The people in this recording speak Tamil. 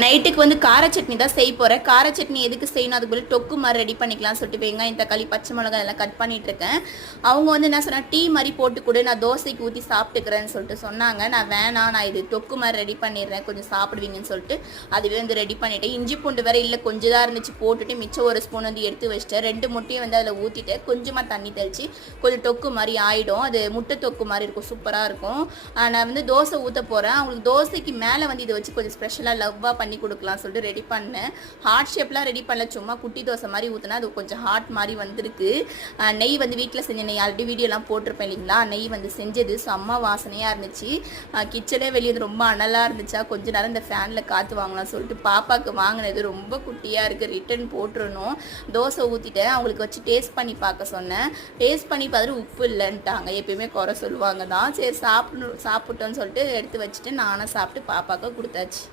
நைட்டுக்கு வந்து கார சட்னி தான் செய்ய போகிறேன். கார சட்னி எதுக்கு செய்யணும், அதுக்கு பதில் தொக்கு மாதிரி ரெடி பண்ணிக்கலாம்னு சொல்லிட்டு வெங்காயம் தக்காளி பச்சை மிளகாய் எல்லாம் கட் பண்ணிட்டு இருக்கேன். அவங்க வந்து என்ன சொன்னால் டீ மாதிரி போட்டு கொடு, நான் தோசைக்கு ஊற்றி சாப்பிட்டுக்கிறேன்னு சொல்லிட்டு சொன்னாங்க. நான் வேணாம், நான் இது தொக்கு மாதிரி ரெடி பண்ணிடுறேன், கொஞ்சம் சாப்பிடுவீங்கன்னு சொல்லிட்டு அதுவே வந்து ரெடி பண்ணிவிட்டேன். இஞ்சி பூண்டு வேறு இல்லை, கொஞ்சம் தான் இருந்துச்சு, போட்டுட்டு மிச்சம் ஒரு ஸ்பூன் வந்து எடுத்து வச்சிட்டேன். 2 முட்டையும் வந்து அதில் ஊற்றிட்டு கொஞ்சமாக தண்ணி தெளித்து கொஞ்சம் தொக்கு மாதிரி ஆகிடும். அது முட்டை தொக்கு மாதிரி இருக்கும், சூப்பராக இருக்கும். நான் வந்து தோசை ஊற்ற போகிறேன். அவங்களுக்கு தோசைக்கு மேலே வந்து இதை வச்சு கொஞ்சம் ஸ்பெஷலாக லவ்வாக பண்ணி கொடுக்கலாம் சொல்லிட்டு ரெடி பண்ணேன். ஹார்ட் ஷேப்லாம் ரெடி பண்ணல, சும்மா குட்டி தோசை மாதிரி ஊற்றினா அது கொஞ்சம் ஹார்ட் மாதிரி வந்திருக்கு. நெய் வந்து வீட்டில் செஞ்ச நெய், ஆல்ரெடி வீடியோலாம் போட்டிருப்பேன் இல்லைங்களா, நெய் வந்து செஞ்சது. ஸோ அம்மா வாசனையாக இருந்துச்சு. கிச்சனே வெளியே வந்து ரொம்ப அனலாக இருந்துச்சா, கொஞ்ச நேரம் இந்த ஃபேனில் காற்று வாங்கலாம் சொல்லிட்டு பாப்பாவுக்கு வாங்கினது. ரொம்ப குட்டியாக இருக்குது, ரிட்டன் போட்டுருணும். தோசை ஊற்றிட்டேன், அவங்களுக்கு வச்சு டேஸ்ட் பண்ணி பார்க்க சொன்னேன். டேஸ்ட் பண்ணி பார்த்துட்டு உப்பு இல்லைன்ட்டாங்க, எப்பயுமே குறை சொல்லுவாங்க தான். சரி சாப்பிட்டோன்னு சொல்லிட்டு எடுத்து வச்சுட்டு நானும் சாப்பிட்டு பாப்பாவுக்கு கொடுத்தாச்சு.